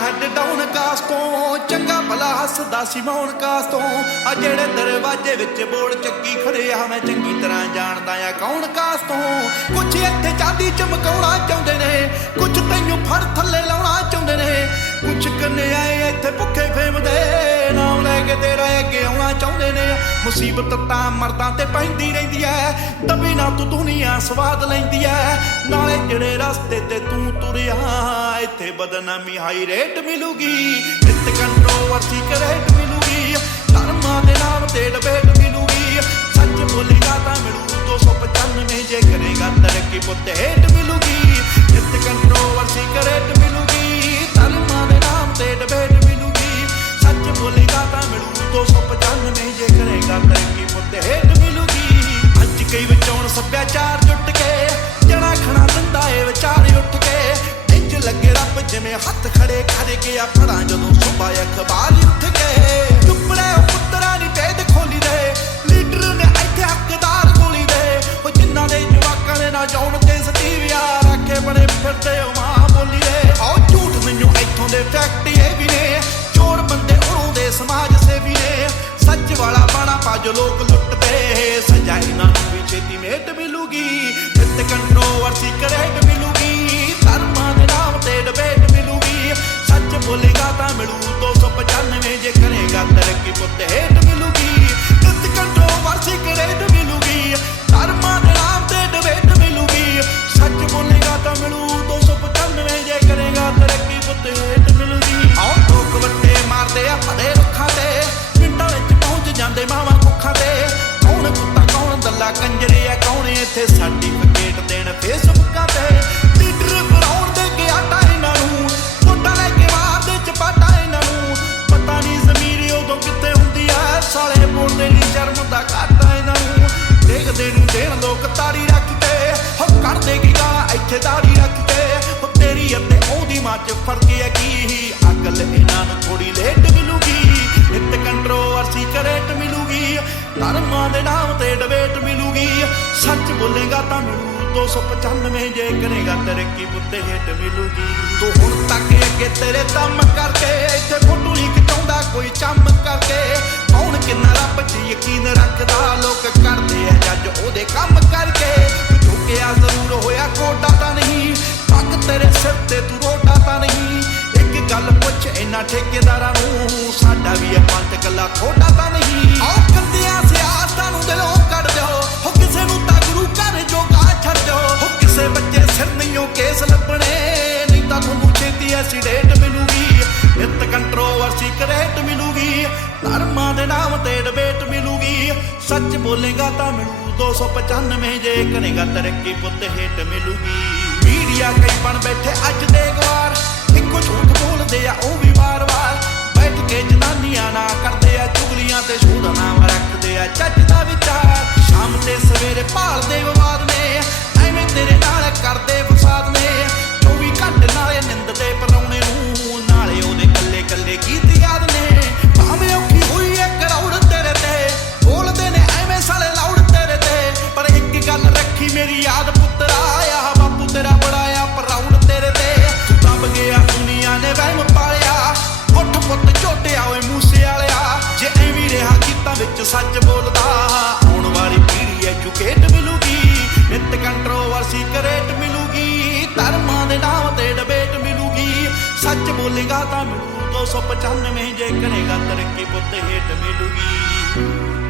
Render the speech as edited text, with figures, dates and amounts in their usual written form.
head down ਕਾਸ ਤੋਂ ਚੰਗਾ ਭਲਾ ਹੱਸਦਾ ਸੀ ਮੌਣ ਕਾਸ ਤੋਂ ਆ ਜਿਹੜੇ ਦਰਵਾਜ਼ੇ ਵਿੱਚ ਬੋੜ ਚੱਕੀ ਖੜੇ ਆ ਮੈਂ ਚੰਗੀ ਤਰ੍ਹਾਂ ਜਾਣਦਾ ਆ ਕੌਣ ਕਾਸ ਤੋਂ ਕੁਛ ਇੱਥੇ ਚਾਂਦੀ ਚਮਕਾਉਣਾ ਚਾਹੁੰਦੇ ਨੇ ਕੁਛ ਤੈਨੂੰ ਫੜ ਥੱਲੇ ਲਾਉਣਾ ਚਾਹੁੰਦੇ ਨੇ ਕੁਛ ਕੰਨੇ ਆਏ ਇੱਥੇ ਭੁੱਖੇ ਫੇਮਦੇ ਨਾਮ ਲੈ ਕੇ ਤੇਰਾ ਅੱਗੇ ਆਉਣਾ ਚਾਹੁੰਦੇ ਨੇ ਮੁਸੀਬਤ ਤਾਂ ਮਰਦਾਂ ਤੇ ਪੈਂਦੀ ਰਹਿੰਦੀ ਐ ਦਬੀ ਨਾ ਤੂੰ ਦੁਨੀਆ ਸਵਾਦ ਲੈਂਦੀ ਐ ਨਾਲੇ ਜਿਹੜੇ ਰਸਤੇ ਤੇ ਤੂੰ ਤੁਰਿਆ ਇੱਥੇ ਬਦਨਾਮੀ ਹਾਈ ਰੇਟ ਮਿਲੂਗੀ ਇੱਥੇ ਕੰਟਰੋਵਰਸੀ ਕਰੇਟ ਮਿਲੂਗੀ ਧਰਮਾਂ ਦੇ ਨਾਮ ਤੇ ਡਿਬੇਟ ਮਿਲੂਗੀ ਸੱਚ ਬੋਲੇਗਾ ਤਾਂ ਮਿਲੂ 295 ਜੇ ਕਰੇਗਾ ਤਰੱਕੀ ਪੁੱਤ ਹੇਟ ਮਿਲੂਗੀ ਇੱਥੇ ਕੰਟਰੋਵਰਸੀ ਕਰੇਟ ਮਿਲੂਗੀ ਧਰਮਾਂ ਦੇ ਨਾਮ ਤੇ ਡਿਬੇਟ ਮਿਲੂਗੀ ਸੱਚ ਬੋਲੇਗਾ ਤਾਂ ਮਿਲੂ 295 ਜੇ ਕਰੇਗਾ ਤਰੱਕੀ ਪੁੱਤ ਹੇਟ ਮਿਲੂਗੀ ਅੱਜ ਕਈ ਵਿਚੋਂ ਸੱਭਿਆਚਾਰ ਜੁੱਟ ਕੇ ਜਣਾ ਖਣਾ ਦਿੰਦਾ ਏ ਵਿਚਾਰ ਉੱਠ ਕੇ ਇੰਜ ਲੱਗੇ ਰੱਬ ਜਿਵੇਂ ਹੱਥ ਖੜੇ ਕਰ ਗਿਆ ਫੜਾਂ ਜਦੋਂ ਸੁਬਾ ਅਖਬਾਰ ਉੱਠ ਕੇ ਟੁੱਪੜੇ ਪੁੱਤਰਾਂ ਦੀ ਭੇਦ ਖੋਲੀ ਦੇ ਲੀਡਰ ਨੇ ਇੱਥੇ ਹੱਕਦਾਰ ਗੋਲੀ ਦੇ ਉਹ ਜਿਨ੍ਹਾਂ ਦੇ ਜਵਾਕਾਂ ਨੇ ਨਾ ਜਾਉਣ ਤੇ ਸਤੀਵਿਆ ਰੱਖੇ ਬਣੇ ਫਿਰਦੇ ਉਹ ਮਾਂ ਬੋਲੀ ਦੇ ਆਓ ਝੂਠ ਮੈਨੂੰ ਇੱਥੋਂ ਦੇ ਫੈਕਟ ਇਹ ਵੀ ਨੇ ਚੋਰ ਬੰਦੇ ਉਰੋਂ ਦੇ ਸਮਾਜ ਸੇਵੀ ਨੇ ਸੱਚ ਵਾਲਾ ਬਾਣਾ ਪਾ ਜੋ ਲੋਕ ਲੁੱਟਦੇ ਸਜਾਈ ਨਾ ਵੀ ਛੇਤੀ ਮੇਟ ਮਿਲੂਗੀ ਇੱਥੇ ਕੰਟਰੋਵਰਸੀ ਕਰੇਟ ਮਿਲੂਗੀ ਧਰਮਾਂ ਦੇ ਨਾਮ ਤੇ ਡਿਬੇਟ ਮਿਲੂਗੀ ਸੱਚ ਬੋਲੇਗਾ ਤਾਂ ਮਿਲੂ 295 ਜੇ ਕਰੇਗਾ ਤਰੱਕੀ ਪੁੱਤ ਹੇਟ ਮਿਲੂਗੀ ਇੱਥੇ ਕੰਟਰੋਵਰਸੀ ਕਰੇਟ ਮਿਲੂਗੀ ਧਰਮਾਂ ਦੇ ਨਾਮ ਤੇ ਡਿਬੇਟ ਮਿਲੂਗੀ ਸੱਚ ਬੋਲੇਗਾ ਤਾਂ ਮਿਲੂ 295 ਜੇ ਕਰੇਗਾ ਤਰੱਕੀ ਪੁੱਤ ਹੇਟ ਮਿਲੂਗੀ ਆਓ ਲੋਕ ਵੱਟੇ ਮਾਰਦੇ ਆ ਫੜੇ ਰੁੱਖਾਂ ਤੇ ਪਿੰਡਾਂ ਵਿੱਚ ਪਹੁੰਚ ਜਾਂਦੇ ਮਾਵਾਂ ਕੁੱਖਾਂ ਤੇ ਕੌਣ ਕੁੱਤਾ ਕੌਣ ਦੱਲਾ ਕੰਜਰੇ ਆ ਕੌਣ ਇੱਥੇ ਸਰਟੀਫਿਕੇਟ ਦੇਣ ਫੇਸਬੁੱਕਾਂ ਤੇ ਲੀਡਰ ਬਣਾਉਣ ਦੇ ਗਿਆ ਤਾਂ ਇਹਨਾਂ ਨੂੰ ਵੋਟਾਂ ਲੈ ਕੇ ਮਾਰਦੇ ਚਪਾਟਾ ਇਹਨਾਂ ਨੂੰ ਪਤਾ ਨਹੀਂ ਜ਼ਮੀਰ ਉਦੋਂ ਕਿੱਥੇ ਹੁੰਦੀ ਆ ਸਾਲੇ ਬੋਲਦੇ ਨਹੀਂ ਸ਼ਰਮ ਦਾ ਘਾਟਾ ਇਹਨਾਂ ਨੂੰ ਦੇਖਦੇ ਨੂੰ ਦੇਣ ਲੋਕ ਤਾੜੀ ਰੱਖ ਕੇ ਹੋ ਕੱਢਦੇ ਕੀ ਗਾਲਾਂ ਇੱਥੇ ਦਾੜੀ ਰੱਖ ਕੇ ਹੋ ਤੇਰੀ ਅਤੇ ਉਹਦੀ ਮਾਂ ਚ ਫਰਕ ਹੈ ਕੀ ਅਕਲ ਇਹਨਾਂ ਨੂੰ ਥੋੜੀ ਲੇਟ ਮਿਲੂਗੀ ਇੱਥੇ ਕੰਟਰੋਵਰਸੀ ਕਰੇਟ ਮਿਲੂਗੀ ਧਰਮਾਂ ਦੇ ਨਾਮ ਤੇ ਡਿਬੇਟ ਮਿਲੂਗੀ ਸੱਚ ਬੋਲੇਗਾ ਤਾਂ ਮਿਲੂ 295 ਜੇ ਕਰੇਗਾ ਤਰੱਕੀ ਪੁੱਤ ਹੇਟ ਮਿਲੂਗੀ ਤੂੰ ਹੁਣ ਤੱਕ ਅੱਗੇ ਤੇਰੇ ਦਮ ਕਰਕੇ ਇੱਥੇ ਫੋਟੋ ਨਹੀਂ ਖਿਚਾਉਂਦਾ ਕੋਈ ਚੰਮ ਕਰਕੇ ਕੌਣ ਕਿੰਨਾ ਰੱਬ 'ਚ ਯਕੀਨ ਰੱਖਦਾ ਲੋਕ ਕਰਦੇ ਆ ਜੱਜ ਉਹਦੇ ਕੰਮ ਕਰਕੇ ਝੁਕਿਆ ਜ਼ਰੂਰ ਹੋਇਆ ਕੋਟਾ ਤਾਂ ਨਹੀਂ ਪੱਗ ਤੇਰੇ ਸਿਰ ਤੇ ਤੂੰ ਰੋਟਾ ਤਾਂ ਨਹੀਂ ਇੱਕ ਗੱਲ ਪੁੱਛ ਇਹਨਾਂ ਠੇਕੇਦਾਰਾਂ ਨੂੰ ਸਾਡਾ ਵੀ ਇਹ ਪੰਥ ਕੱਲਾ ਥੋੜਾ ਤਾਂ ਨਹੀਂ ਆਓ ਕੰਦਿਆਂ ਸਿਆਸਤਾਂ ਨੂੰ ਦਿਲੋਂ ਕੱਢ ਦਿਓ ਹੋ ਕਿਸੇ ਨੂੰ ਤਾਂ ਗੁਰੂ ਘਰ ਜੋਗਾ ਛੱਡ ਦਿਓ ਹੋ ਕਿਸੇ ਬੱਚੇ ਸਿਰ ਨਹੀਂਓ ਕੇਸ ਲੱਭਣੇ ਨਹੀਂ ਤਾਂ ਤੁਹਾਨੂੰ ਛੇਤੀ ਐਸੀ ਡੇਟ ਮਿਲੂਗੀ ਇੱਥੇ ਕੰਟਰੋਵਰਸੀ ਕਰੇਟ ਮਿਲੂਗੀ ਧਰਮਾਂ ਦੇ ਨਾਮ ਤੇ ਡਿਬੇਟ ਮਿਲੂਗੀ ਸੱਚ ਬੋਲੇਗਾ ਤਾਂ ਮਿਲੂ 295 ਜੇ ਕਰੇਗਾ ਤਰੱਕੀ ਪੁੱਤ ਹੇਟ ਮਿਲੂਗੀ ਮੀਡੀਆ ਕਈ ਬਣ ਬੈਠੇ ਅੱਜ ਦੇ ਗਵਾਰ ਇੱਕੋ ਝੂਠ ਬੋਲਦੇ ਆ ਉਹ ਵੀ ਵਾਰ-ਵਾਰ ਬੈਠ ਕੇ ਜਨਾਨੀਆਂ ਨਾ ਕਰਦੇ ਆ ਚੁਗਲੀਆਂ ਤੇ ਛੂਟ ਨਾਮ ਰੱਖਦੇ ਆ ਚੱਜ ਦਾ ਵਿਚਾਰ ਸ਼ਾਮ ਤੇ ਸਵੇਰੇ ਭਾਲਦੇ ਵਿਵਾਦ ਨੇ ਐਵੇਂ ਤੇਰੇ ਨਾਲ ਕਰਦੇ ਫਸਾਦ ਨੇ 24 ਘੰਟੇ ਨਾਲੇ ਨਿੰਦਦੇ ਪਰਾਉਣੇ ਨੂੰ ਨਾਲੇ ਉਹਦੇ ਕੱਲੇ ਕੱਲੇ ਗੀਤ ਯਾਦ ਨੇ ਭਾਵੇਂ ਔਖੀ ਹੋਈ ਐ ਕਰਾਉੜ ਤੇਰੇ ਤੇ ਬੋਲਦੇ ਨੇ ਐਵੇਂ ਸਾਲੇ ਲਾਉੜ ਤੇਰੇ ਤੇ ਪਰ ਇੱਕ ਗੱਲ ਰੱਖੀ ਮੇਰੀ ਯਾਦ ਪੁੱਤਰਾ ਆ ਬਾਪੂ ਤੇਰਾ ਬੜਾ ਆ ਪਰਾਉੜ ਤੇਰੇ ਤੇ ਦੱਬ ਗਿਆ ਦੁਨੀਆ ਨੇ ਵਹਿਮ ਪਾਲਿਆ ਉੱਠ ਪੁੱਤ ਝੋਟਿਆ ਓਏ ਮੂਸੇ ਵਾਲਿਆ ਜੇ ਐਵੇਂ ਰਿਹਾ ਗੀਤਾਂ ਵਿੱਚ ਸੱਚ ਬੋਲਦਾ ਆਉਣ ਵਾਲੀ ਪੀੜ੍ਹੀ ਐਜੂਕੇਟ ਮਿਲੂਗੀ ਨਿੱਤ ਕੰਟਰੋਵਰਸੀ ਕਰੇਟ ਮਿਲੂਗੀ ਧਰਮਾਂ ਦੇ ਨਾਮ ਤੇ ਡਿਬੇਟ ਮਿਲੂਗੀ ਸੱਚ ਬੋਲੇਗਾ ਤਾਂ ਮਿਲੂ 295 ਜੇ ਕਰੇਗਾ ਤਰੱਕੀ ਪੁੱਤ ਹੇਟ ਮਿਲੂਗੀ